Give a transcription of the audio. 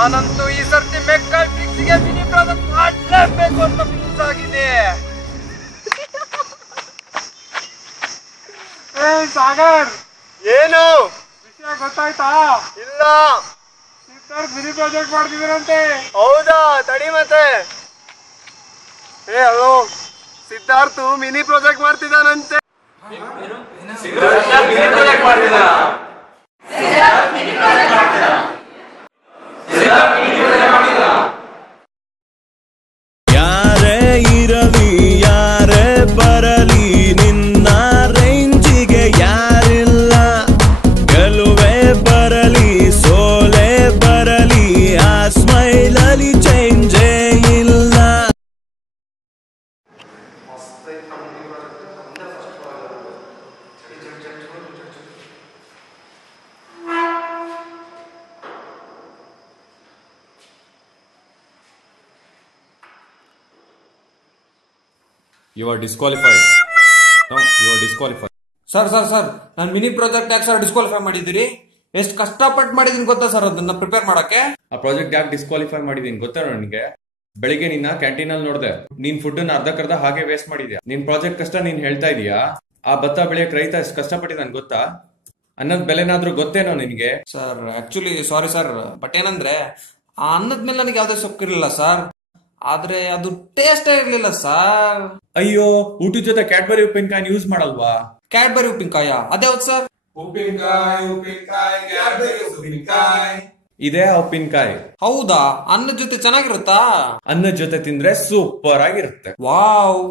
ನಾನಂತೂ ಈ ಸರ್ತಿ ಮೆಕ್ಕಲ್ ಟ್ರಿಕ್ಸ್ಗೆ ಮಿನಿ ಪ್ರಾಜೆಕ್ಟ್ ಮಾಡಲೇಬೇಕು ಅಂತ ಫಿಕ್ಸ್ ಆಗಿದೆ. ಸಾಗರ್, ಏನು ವಿಷಯ ಗೊತ್ತಾಯ್ತಾ? ಇಲ್ಲ. ಸಿದ್ಧಾರ್ಥ್ ಮಿನಿ ಪ್ರಾಜೆಕ್ಟ್ ಮಾಡ್ತಿದ್ದೀರಂತೆ. ಹೌದಾ? ತಡಿ ಮತ್ತೆ. ಹಲೋ, ಸಿದ್ಧಾರ್ಥ್ ಮಿನಿ ಪ್ರಾಜೆಕ್ಟ್ ಮಾಡ್ತಿದ್ದಾನಂತೆ. ಯಾರೇ ಇರಲಿ ಯಾರೇ ಬರಲಿ ನಿನ್ನ ರೇಂಜಿಗೆ ಯಾರಿಲ್ಲ. ಗೆಲುವೆ ಬರಲಿ ಸೋಲೆ ಬರಲಿ ಆ ಸ್ಮೈಲಲ್ಲಿ ಚೇಂಜೇ ಇಲ್ಲ. You are disqualified. No, you are disqualified. Sir ನಾನು ಮಿನಿ ಪ್ರಾಜೆಕ್ಟ್ ಯಾಕೆ ಸರ್ ಡಿಸ್ಕ್ವಾಲಿಫೈ ಮಾಡಿದಿರಿ? ಎಷ್ಟು ಕಷ್ಟಪಟ್ಟು ಮಾಡಿದೀನಿ ಗೊತ್ತಾ ಸರ್ ಅದನ್ನ ಪ್ರಿಪೇರ್ ಮಾಡಕ್ಕೆ. ಆ ಪ್ರಾಜೆಕ್ಟ್ ಯಾಕೆ ಡಿಸ್ಕ್ವಾಲಿಫೈ ಮಾಡಿದೀನಿ ಗೊತ್ತಾ ನನಗೆ? ಬೆಳಿಗ್ಗೆ ನಿನ್ನ ಕ್ಯಾಂಟೀನ್ ಅಲ್ಲಿ ನೋಡ್ದೆ, ನೀನ್ ಫುಡ್ ಅರ್ಧಕ್ಕರ್ಧ ಹಾಗೆ ವೇಸ್ಟ್ ಮಾಡಿದ್ಯಾ. ನಿನ್ ಪ್ರಾಜೆಕ್ಟ್ ಕಷ್ಟ ನೀನ್ ಹೇಳ್ತಾ ಇದೀಯಾ? ಆ ಭತ್ತ ಬೆಳೆಯಕ್ ರೈತ ಎಷ್ಟು ಕಷ್ಟಪಟ್ಟಿದ್ದಾನೆ ಗೊತ್ತಾ? ಅನ್ನದ ಬೆಲೆನಾದ್ರೂ ಗೊತ್ತೇನೋ ನಿನ್ಗೆ? Sir actually sorry sir, but ಏನಂದ್ರೆ ಆ ಅನ್ನದ ಮೇಲೆ ನನಗೆ ಯಾವ್ದೇ ಸೊಕ್ಕಿರ್ಲಿಲ್ಲ ಸರ್, ಆದ್ರೆ ಅದು ಟೇಸ್ಟ್ ಇರ್ಲಿಲ್ಲ ಸರ್. ಅಯ್ಯೋ, ಊಟದ ಜೊತೆ ಕ್ಯಾಡ್ಬರಿ ಉಪ್ಪಿನಕಾಯಿ ಯೂಸ್ ಮಾಡಲ್ವಾ? ಕ್ಯಾಡ್ಬರಿ ಉಪ್ಪಿನಕಾಯ ಅದ್ಯಾವ್ದು ಸರ್? ಇದೇ ಉಪ್ಪಿನಕಾಯಿ. ಹೌದಾ? ಅನ್ನದ ಜೊತೆ ಚೆನ್ನಾಗಿರುತ್ತಾ? ಅನ್ನದ ಜೊತೆ ತಿಂದ್ರೆ ಸೂಪರ್ ಆಗಿರುತ್ತೆ. ವಾವ್.